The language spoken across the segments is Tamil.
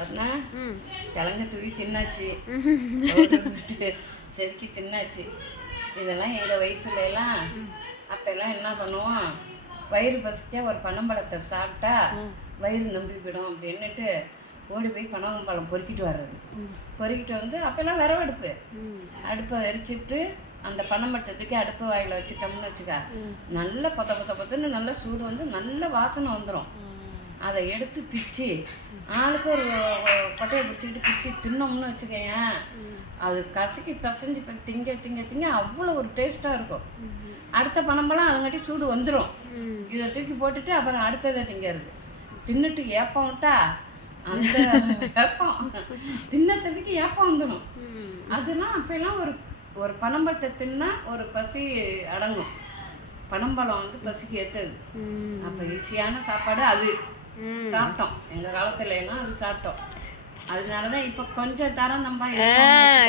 அதுனா கிழங்கு தூவி தின்னாச்சு, செதுக்கி தின்னாச்சு. இதெல்லாம் எங்கள் வயசுல எல்லாம் அப்போல்லாம் என்ன பண்ணுவோம், வயிறு பசிச்சா ஒரு பனம்பழத்தை சாப்பிட்டா வயிறு நம்பி போயிடும் அப்படின்னுட்டு ஓடி போய் பனம்பழம் பொறுக்கிட்டு வர்றது. பொறுக்கிட்டு வந்து அப்போல்லாம் விறவடுப்பு, அடுப்பை எரிச்சிட்டு அந்த பனம்பழத்தை தூக்கி அடுப்பு வாயில் வச்சுட்டோம்னு வச்சுக்க, நல்ல பொத்துன்னு நல்ல சூடு வந்து நல்ல வாசனை வந்துடும். அதை எடுத்து பிச்சு ஆளுக்கு ஒரு கொட்டையை பிடிச்சிக்கிட்டு பிச்சு தின்னோம்னு வச்சுக்கேன், அது கசக்கி பிசைஞ்சு திங்க திங்க திங்க அவ்வளோ ஒரு டேஸ்ட்டாக இருக்கும். அடுத்த பனம்பழம் அதுங்காட்டி சூடு வந்துடும். இதை தூக்கி போட்டுட்டு அப்புறம் அடுத்ததை திங்கிறது. தின்னுட்டு ஏப்பம் விட்டா அந்த ஏப்பம் தின்ன சதிக்கு ஏப்பம் வந்துடும். அதுனா அப்போல்லாம் ஒரு ஒரு பனம்பழத்தை தின்னா ஒரு பசி அடங்கும். பனம்பழம் வந்து பசிக்கு ஏற்றது. அப்போ ஈஸியான சாப்பாடு அது சாப்பிட்டோம். எங்கள் காலத்துலலாம் அது சாப்பிட்டோம். அதனாலதான் இப்ப கொஞ்சம் தரம் நம்ம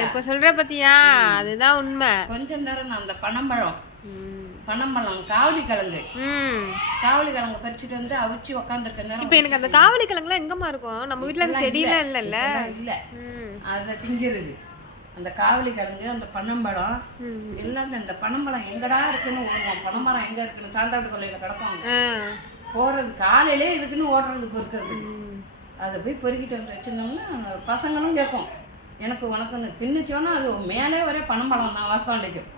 இப்ப சொல்ற பத்தியா, அதுதான் உண்மை. கொஞ்சம் தரம் அந்த பனம்பழம் காவலி கிழங்கு பறிச்சுட்டு வந்து அவிச்சு உக்காந்துருக்க நேரம். இப்ப எனக்கு அந்த காவலி கிழங்குலாம் எங்கம்மா இருக்கும்? நம்ம வீட்டுல அந்த செடியெல்லாம் இல்ல அதை திங்கிறது. அந்த காவலி கிழங்கு, அந்த பனம்பழம் எல்லாமே. அந்த பனம்பழம் எங்கடா இருக்குன்னு ஓடுவோம். பனமரம் எங்க இருக்குன்னு சாந்தாட்டு கொள்ளையில கிடக்கும். போறது காலையிலே இதுக்குன்னு ஓடுறது பொறுக்கிறதுக்கு. அதை போய் பொறுக்கிட்டு வந்து வச்சிருந்தோம்னா பசங்களும் கேட்கும், எனக்கு உனக்குன்னு. தின்னுச்சோன்னா அது மேலே ஒரே பனம்பழம் தான் வாசம் அடிக்கும்.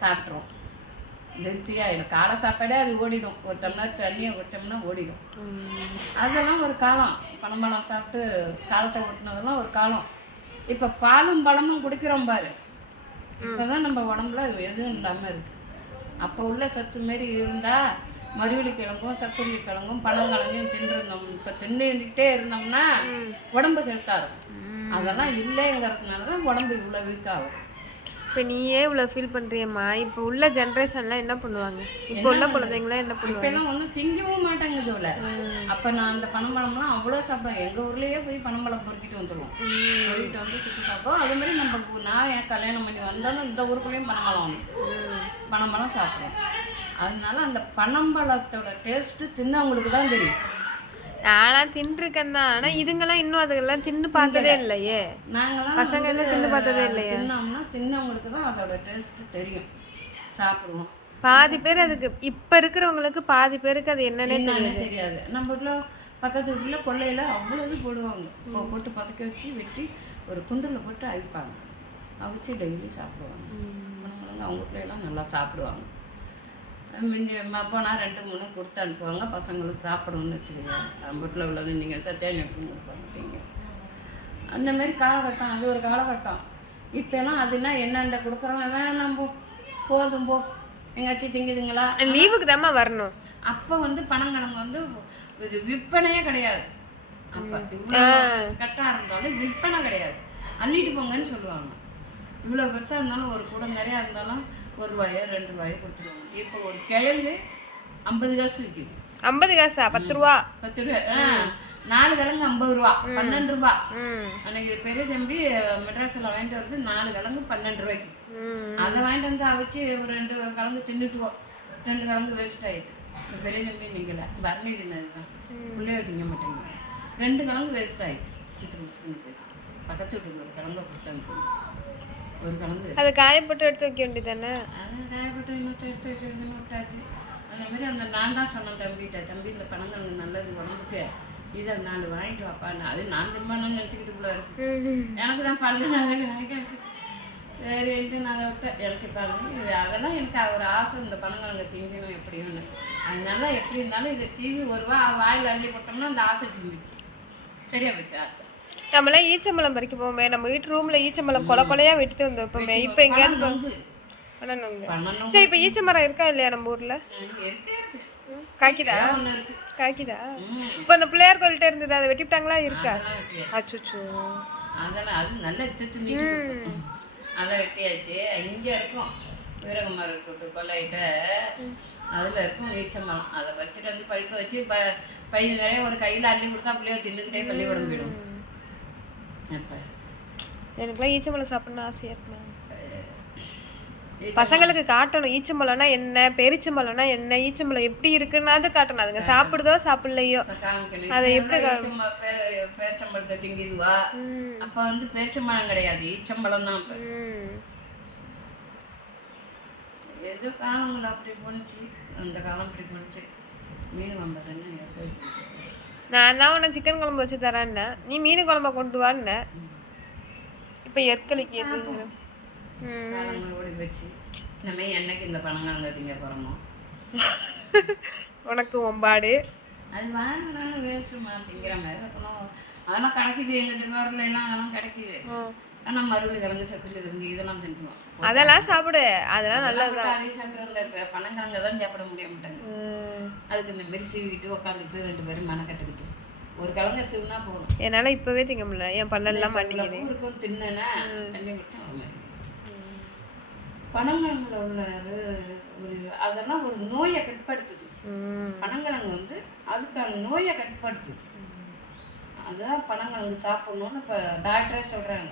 சாப்பிட்ருவோம். திருப்தியாக எனக்கு காலை சாப்பாடே அது ஓடிடும். ஒரு டம்ளர் தண்ணியை குடித்தோம்னா ஓடிடும். அதெல்லாம் ஒரு காலம். பனம்பழம் சாப்பிட்டு காலத்தை ஓட்டினதெல்லாம் ஒரு காலம். இப்போ பாலும் பழமும் குடிக்கிறோம் பாரு, இப்போ தான் நம்ம உடம்புல எதுவும் இல்லாமல் இருக்குது. அப்போ உள்ள சத்து மாரி இருந்தால் மறுவள்ளி கிழங்கும் சக்கரவள்ளி கிழங்கும் பழங்கிழங்கும் தின்றுருந்தோம். இப்போ தின்னுக்கிட்டே இருந்தோம்னா உடம்பு கெட்டாகும். அதெல்லாம் இல்லைங்கிறதுனால தான் உடம்பு இவ்வளோ வீக் ஆகும். இப்போ நீயே இவ்வளோ ஃபீல் பண்ணுறியம்மா. இப்போ உள்ள ஜென்ரேஷன்லாம் என்ன பண்ணுவாங்க? இப்போ உள்ள குழந்தைங்களாம் என்ன பண்ணுவாங்க? இப்போலாம் ஒன்றும் திங்கவும் மாட்டாங்குது இல்லை. அப்போ நான் அந்த பனம்பழம்லாம் அவ்வளோ சாப்பிடுவேன். எங்கள் ஊர்லேயே போய் பனம்பழம் பொறுக்கிட்டு வந்துடுவோம். பொறுக்கிட்டு வந்து சுற்றி சாப்பிடுவோம். அதுமாதிரி நம்ம நான் என் கல்யாணம் பண்ணி வந்தாலும் இந்த ஊருக்குள்ளேயும் பனம்பழம் சாப்பிடுவோம். அதனால அந்த பனம்பழத்தோட டேஸ்ட்டு தின்னவங்களுக்கு தான் தெரியும். நான்லாம் தின்றுருக்கேன் தான். ஆனால் இதுங்கெல்லாம் இன்னும் அதுக்கெல்லாம் தின்னு பார்த்ததே இல்லையே. நாங்களாம் பசங்க எல்லாம் தின்னு பார்த்ததே இல்லையே. தின்னோம்னா தின்னவங்களுக்கு தான் அதோட டேஸ்ட்டு தெரியும். சாப்பிடுவோம். பாதி பேர் அதுக்கு இப்போ இருக்கிறவங்களுக்கு பாதி பேருக்கு அது என்னன்னே தெரியாது. நம்ம வீட்டில் பக்கத்து வீட்டில் கொள்ளையில் அவ்வளோ போடுவாங்க. போட்டு பதக்க வச்சு வெட்டி ஒரு குண்டில் போட்டு அவிப்பாங்க. அவிச்சு டெய்லி சாப்பிடுவாங்க. அவங்க வீட்டிலலாம் நல்லா சாப்பிடுவாங்க. மிஞ்சி போனால் 2-3 கொடுத்து அனுப்புவாங்க. பசங்களும் சாப்பிடுவோன்னு வச்சுக்கோங்க. நம்ம வீட்டில் உள்ளது நீங்கள் தேங்காய் கொடுப்பாங்க. அந்த மாதிரி காலகட்டம், அது ஒரு காலகட்டம். இப்போலாம் அதுனா என்னென்ன கொடுக்குறோம், வேணாம் போதும் போ எங்காச்சும் திங்குதுங்களா, லீவுக்கு தாம்மா வரணும். அப்போ வந்து பனங்கிழங்கு வந்து இது விற்பனையே கிடையாது. அப்போ இவ்வளோ கட்டாக இருந்தாலும் விற்பனை கிடையாது. அள்ளிட்டு போங்கன்னு சொல்லுவாங்க. இவ்வளோ பெருசாக இருந்தாலும் ஒரு கூட நிறையா இருந்தாலும் ₹1 ₹2 கொடுத்துருவாங்க. இப்போ ஒரு கிழங்கு 50 காசு விற்கிது. 50 காசா? 10 ரூபா. 10 ரூபா. 4 கிழங்கு 50 ரூபா, 12 ரூபா. அன்னைக்கு பெரிய தம்பி மெட்ராஸில் வாங்கிட்டு வருது 4 கிழங்கு 12 ரூபாய்க்கு. அதை வாங்கிட்டு வந்து அவிச்சு ஒரு 2 கிழங்கு தின்னுட்டுவோம். 2 கிழங்கு வேஸ்ட் ஆகிட்டு. இப்போ பெரிய தம்பி நீங்கள பரணி தின்னது தான், பிள்ளைய திங்க மாட்டேங்க. 2 கிழங்கு வேஸ்ட் ஆகிட்டு பிடிச்சின்னு போய் பக்கத்து வீட்டுக்கு ஒரு கிழங்கு கொடுத்து ஒரு கிழங்கு. அது காயப்பட்டு எடுத்து வைக்க வேண்டியது தானே? அது காயப்பட்டு இன்னொரு எடுத்து வைக்கிறதுன்னு விட்டாச்சு. அதேமாதிரி அந்த நான் தான் சொன்னேன் தம்பிகிட்ட, தம்பி இந்த பனங்கிழங்கு நல்லது உடம்புக்கு, இதை 4 வாங்கிட்டு வாப்பான்னு. அது நான் திரும்பணும்னு நினச்சிக்கிட்டு போல இருக்கு. எனக்கு தான் பல்லு சரின்ட்டு நான் அதை விட்டேன். எனக்கு பாருங்க அதெல்லாம் எனக்கு ஒரு ஆசை, இந்த பனங்கிழங்கு திங்கணும் எப்படின்னு. அதனால எப்படி இருந்தாலும் இதை சீவி ஒரு வாயில் அள்ளி போட்டோம்னா அந்த ஆசை திங்கிச்சு. சரியா போச்சு ஆசை. நம்மளாம் ஈச்சம்பழம் பறிக்க போவோமே, நம்ம வீட்டு ரூம்ல ஈச்சம்பழம் கொலையா வெட்டிட்டு வந்து வைப்போமே. இப்போ எங்கேயாவது சரி, இப்போ ஈச்சமரம் இருக்கா இல்லையா நம்ம ஊர்ல? காய்க்குதா? காய்க்குதா? இப்போ அந்த பிள்ளையார் கோயில்கிட்ட இருந்தது, அதை வெட்டிவிட்டாங்களா? இருக்கா? அச்சோ, அதெல்லாம் அது நல்ல திட்டு அதை வெட்டியாச்சு. இங்கே இருக்கும் வீரகுமார் இருக்கட்டும் கொள்ளையிட்ட, அதில் இருக்கும் ஈச்சமரம். அதை வச்சுட்டு வந்து பழுக்க வச்சு பையன் நிறைய ஒரு கையில் அள்ளி கொடுத்தா பிள்ளைய தின்னுக்கிட்டே பள்ளிக்கூடம் போயிடும். எனக்குலாம் ஈச்சம்பழம் சாப்பிடணும்னு ஆசையாக இருக்குமா? பசங்களுக்கு காட்டணும் ஈச்சம்பழம்னா என்ன, பெரிச்சம்பழம்னா என்ன, ஈச்சம்பழம் எப்படி இருக்குன்னாது காட்டணும். அதுங்க சாப்பிடுதோ சாப்பிடலையோ அதை எப்படி பேரிச்சம்பழத்தை திங்கிதுவா. அப்ப வந்து பேரிச்சம்பழம் கிடையாது, ஈச்சம்பழம் தான். எது காலங்கள் அப்படி போணுச்சு, அந்த காலம் அப்படி போணுச்சு. மீன் வம்பதுன்னு எடுத்து வச்சுக்கிட்டு நான் தான் உன்னை சிக்கன் குழம்பு வச்சு தரேன்ன, நீ மீன் குழம்ப கொண்டு வான்ன. இப்போ எற்கலிக்கு ஓடி வச்சு நம்ம என்னைக்கு இந்த பணங்காங்க திங்க போகிறோமோ உனக்கு ஒம்பாடு. அது வாங்கினாலும் வேஸ்ட்டுமா, திங்கிற மாதிரி இருக்கணும். அதெல்லாம் கிடைக்குது, எங்கள் திருவாரூர்லாம் அதெல்லாம் கிடைக்குது. ஆனால் மறுபடியும் கிழங்கு சக்கரை கிழங்கு இதெல்லாம் தின்னுக்கணும். அதெல்லாம் சாப்பிடு, அதெல்லாம் நல்லதுதான். அதையும் சாப்பிட்ற பணங்கிழங்க தான் சாப்பிட முடிய மாட்டாங்க. அதுக்கு இந்த மாரி சீவிக்கிட்டு உட்காந்துக்கிட்டு 2 பேரும் மனக்கட்டுக்கிட்டு ஒரு கிழங்க சீவுனா போகணும். என்னால் இப்போவே திங்க முடியல, என் பல்லெல்லாம் மாட்டேங்குது. இருக்கும் தின்னா தண்ணி குடிச்சா ஒரு மாதிரி. பனங்கிழங்குல உள்ள ஒரு அதெல்லாம் ஒரு நோயை கட்டுப்படுத்துது. பனங்கிழங்கு வந்து அதுக்கான நோயை கட்டுப்படுத்துது. அதுதான் பனங்கிழங்கு சாப்பிட்ணுன்னு இப்போ டாக்டரே சொல்கிறாங்க.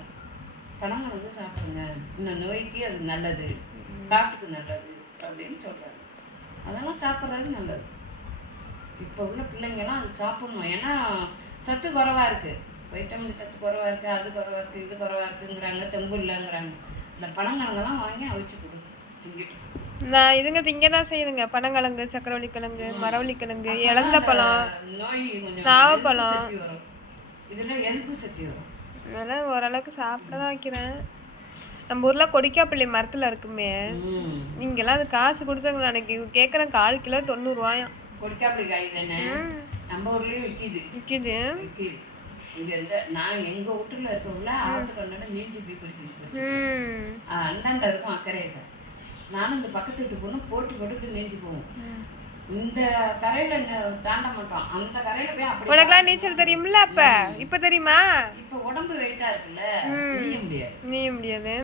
பனங்கிழங்கு சாப்பிடுங்க, இந்த நோய்க்கு அது நல்லது, காட்டுக்கு நல்லது அப்படின்னு சொல்கிறாங்க. அதெல்லாம் சாப்பிட்றது நல்லது. இப்போ உள்ள பிள்ளைங்கள்லாம் அது சாப்பிட்ணும். ஏன்னா சத்து குறைவாக இருக்குது, வைட்டமின் சத்து குறைவாக இருக்குது, அது குறைவாக இருக்குது, இது குறைவாக இருக்குங்கிறாங்க, தெம்பு இல்லைங்கிறாங்க. இந்த பனங்கிழங்கெல்லாம் வாங்கி அவிச்சு கொடு திங்கிட்டு. நான் இதுங்க திங்க தான் செய்யுதுங்க. பனங்கிழங்கு, சக்கரவள்ளி கிழங்கு, மரவள்ளி கிழங்கு, இழந்த பழம், நோய் கொஞ்சம் நாவப்பழம் சக்தி வரும். இதில் எதுக்கு சக்தி வரும். அதெல்லாம் ஓரளவுக்கு சாப்பிட தான் வைக்கிறேன். நம்ம ஊரில் கொடிக்காப்பள்ளி மரத்தில் இருக்குமே, இங்கெல்லாம் அது காசு கொடுத்தாங்க. அன்னைக்கு கேட்குறேன், 1/4 கிலோ 90 ரூபாயாம். கொடிக்காப்பள்ளி காய் தானே, நம்ம ஊர்லேயும் விற்கிது. இங்கே இருந்து நான் எங்கள் வீட்டில் இருக்கவுள்ள ஆற்றுக்கொண்டாட நீஞ்சி போய் பிடிக்கிது. அந்தாண்ட இருக்கும் அக்கறையில். நானும் இந்த பக்கத்து வீட்டு பொண்ணு போட்டுக்கிட்டு நீஞ்சி போவோம். இந்த கரையில தாண்ட மாட்டோம், அந்த கரையில போய் அப்படி. உனக்கெல்லாம் நீச்சல் தெரியும்ல? அப்ப இப்ப தெரியுமா? இப்ப உடம்பு வெயிட்டா இருக்குல்ல, நீய முடியாது. நீய முடியாது.